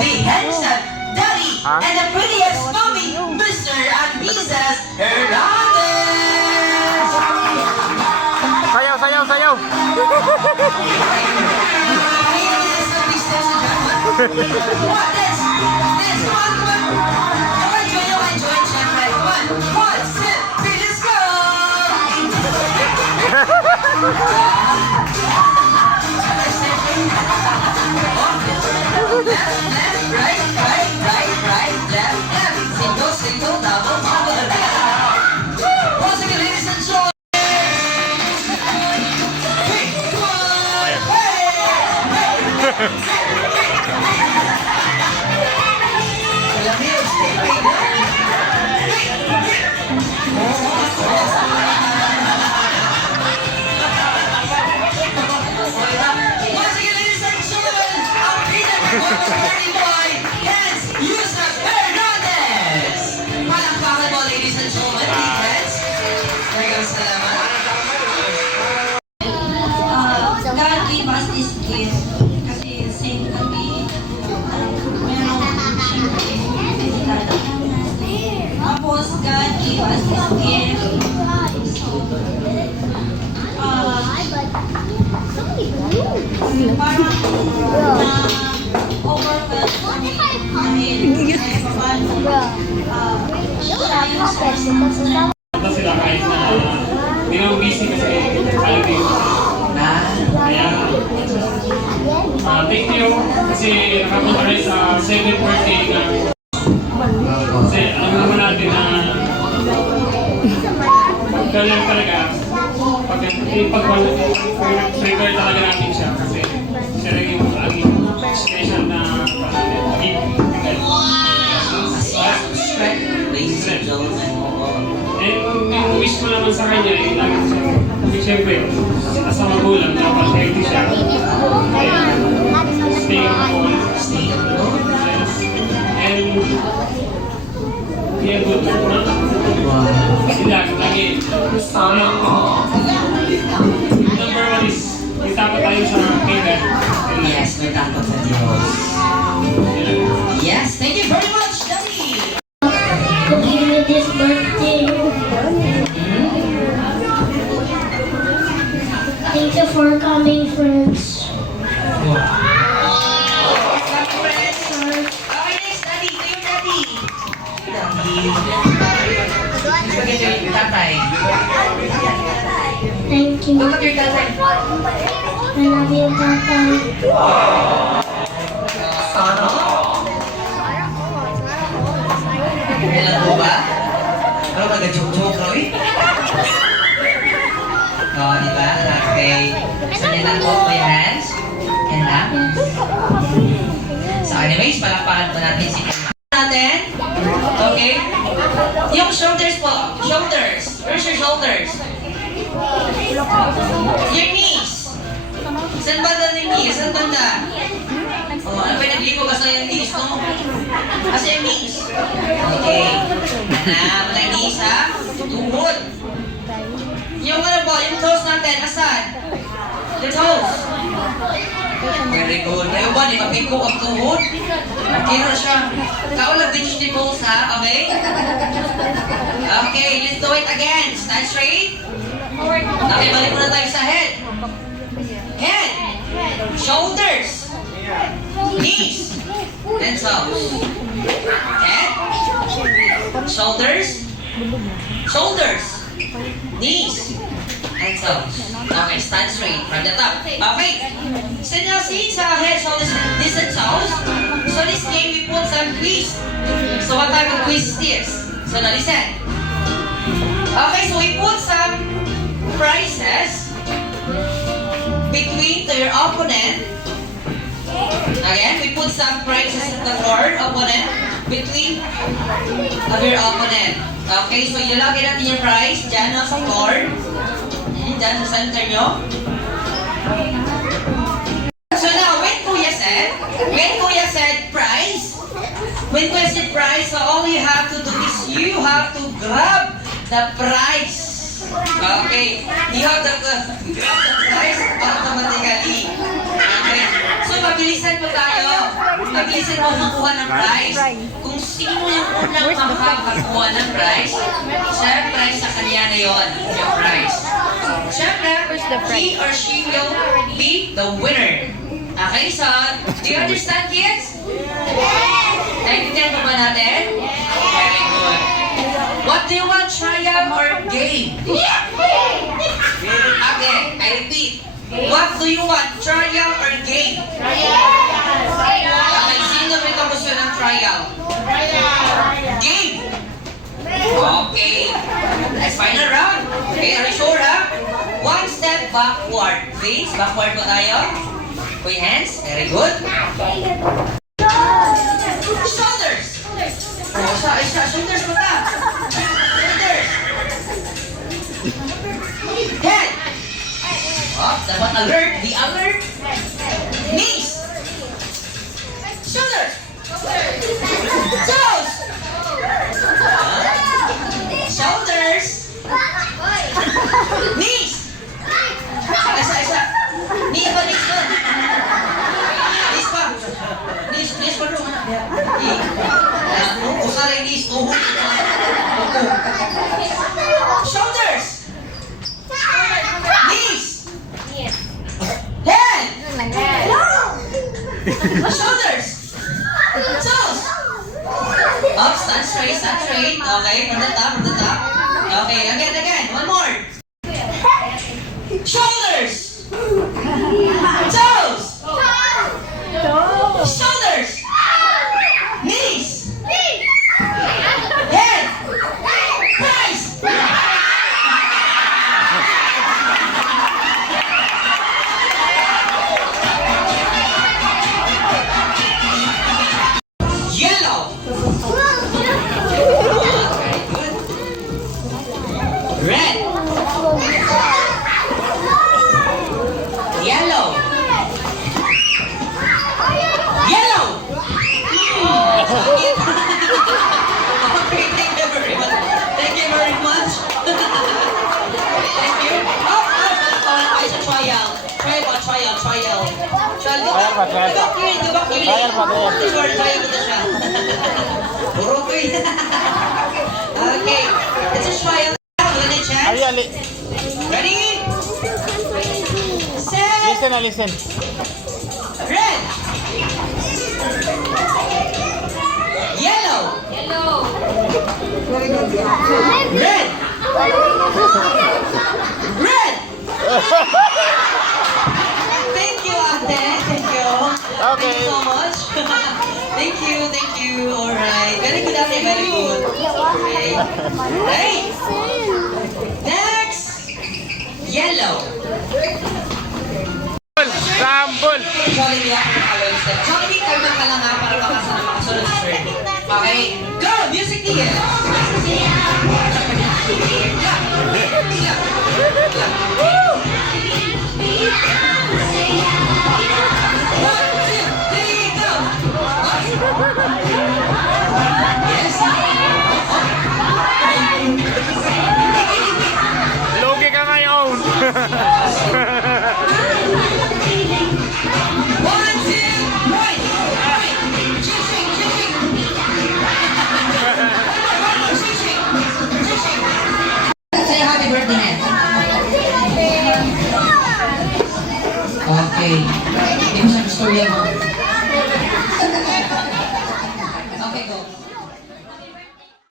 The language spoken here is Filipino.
the handsome daddy and the prettiest mommy, Mr. and Mrs. Hernandez! Sayaw, sayaw, sayaw! What this? This one, join, syempre. One, two, three, let's go! Left, right, left. Single, double, once again, ladies and gentlemen. God gave us this gift kasi same kami meron siyempre tapos God gave us this gift so parang overwhelmed kami dahil kahit paano siya yung source sila kahit na hindi naman busy kasi holiday. Kaya, thank you kasi nakapunta rin sa 7th birthday na kasi alam naman natin na pag-career talaga pag-prepare talaga natin siya kasi siya rin yung special na gift. Ladies and gentlemen. Yung wish ko naman sa kanya eh, lagi siya, siyempre, as a magulang, dapat healthy siya. Stay cool. Yes. And, yeah, good man, no? Kasi lagi, number one is, itapat tayo sa kailan. Yes, may takot sa Diyos. Yes, thank you very much, Daddy! Cooking with this birthday. Thank you for coming, friends. Okay, next, Daddy. To your Daddy. Daddy. Look at your tatay. Thank you. Look at your tatay. I love you, Tatay. Sana? Kailan po ba? Ano ba, nag-joke-joke raw eh? Oo, diba? Okay. So, yan lang po my hands. Yan lang. So, anyways, palakpakan po natin si natin. Okay? Yung shoulders po. Shoulders. Where's your shoulders? Your knees. Saan banda ng knees? Saan banda? Oh, ano ba nagligo ka sa yung knees, no? Kasi yung knees. Okay. Yan na, knees ha. Tuhod. Yung ano po, yung toes natin, asan? The toes. Very good. Ngayon ba, di mapiko ang tuhod? Okay na siya. Kaulang vegetables ha, okay? Okay, let's do it again. Stand straight. Okay, balik muna tayo sa head. Head. Shoulders. Knees. And toes. Head. Shoulders. Shoulders. Knees. And toes. Okay, stand straight from the top. Okay. So now see sa head, shoulders, knees, and toes. So this game we put some twist. So what type of twist is this? So now listen. Okay, so we put some prizes between to your opponent. Again, we put some prizes in the floor, opponent, between of your opponent. Okay, so ilalagay natin yung prize dyan sa floor. Dyan sa center nyo. So now, when Kuya said prize, so all you have to do is you have to grab the prize. Okay, you have to grab the prize automatically. Okay, so pag Mabilisan po tayo. Mabilisan mo makuha ng prize. Kung sino yung unang makakakuha ng prize, syempre sa kanya na yun, yung prize. Syempre, he or she will be the winner. Okay, so, do you understand, kids? Naintindihan pa ba natin? Very good. What do you want, trial or game? Okay, I repeat. What do you want, trial or game? Okay, sino may gusto ng trial? Game! Okay. Let's final round. Okay, are you sure, ha? One step backward. Please, backward po tayo. Put your hands. Very good. Shoulders! Isa. Shoulders pa ta. Shoulders. Head! Oh, dapat alert. Be alert. Knees! Shoulders! Toes! Shoulders! Knees! Isa. Knees pa, knees pa. Knees pa. Knees pa doon. Usar yung knees. Tuhod. Shoulders! Knees! Head! Shoulders! Toes! Up, stand straight. Okay, from the top. Okay, again. One more. Shoulders! Toes! Shoulders! Knees! Head! Rise! Yellow! Very good. Red! Yellow! Yellow! Okay, thank you very much. Thank you very much. Thank you. Ay, sa trial. Trial. Go back here. Trial pa din. Trial mo na siya. Puro ko yun. Okay. It's a trial. We're gonna chance. Ay, ali. Ready? Set. Listen. Red. Yellow. Red. Thank you, Ate. Thank you. Okay. Thank you so much. Thank you. Alright. Very good, Ate. Very good. Okay. Right. Next. Yellow. Sample. Jollibee ako ng following step. Jollibee, kalma ka lang ha para makasunod sa sir. Okay. Go! Music tigil! Logi ka ngayon. Say happy birthday, Ned. Okay. Hindi mo siya istorya mo.